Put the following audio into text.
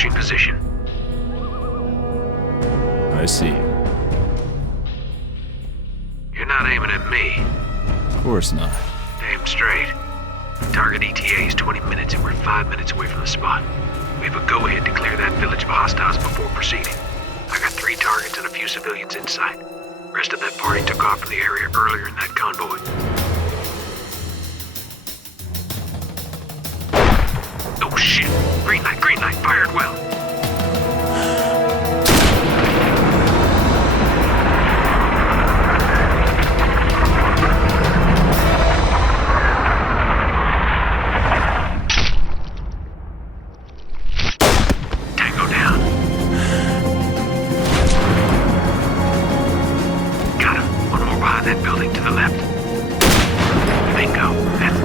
approaching position. I see. You're not aiming at me. Of course not. Damn straight. Target ETA is 20 minutes and we're 5 minutes away from the spot. We have a go-ahead to clear that village of hostiles before proceeding. I got three targets and a few civilians inside. Rest of that party took off from the area earlier in that convoy. Oh shit! Green light, green Fired well. Tango down. Got him. One more behind that building to the left. Bingo. That's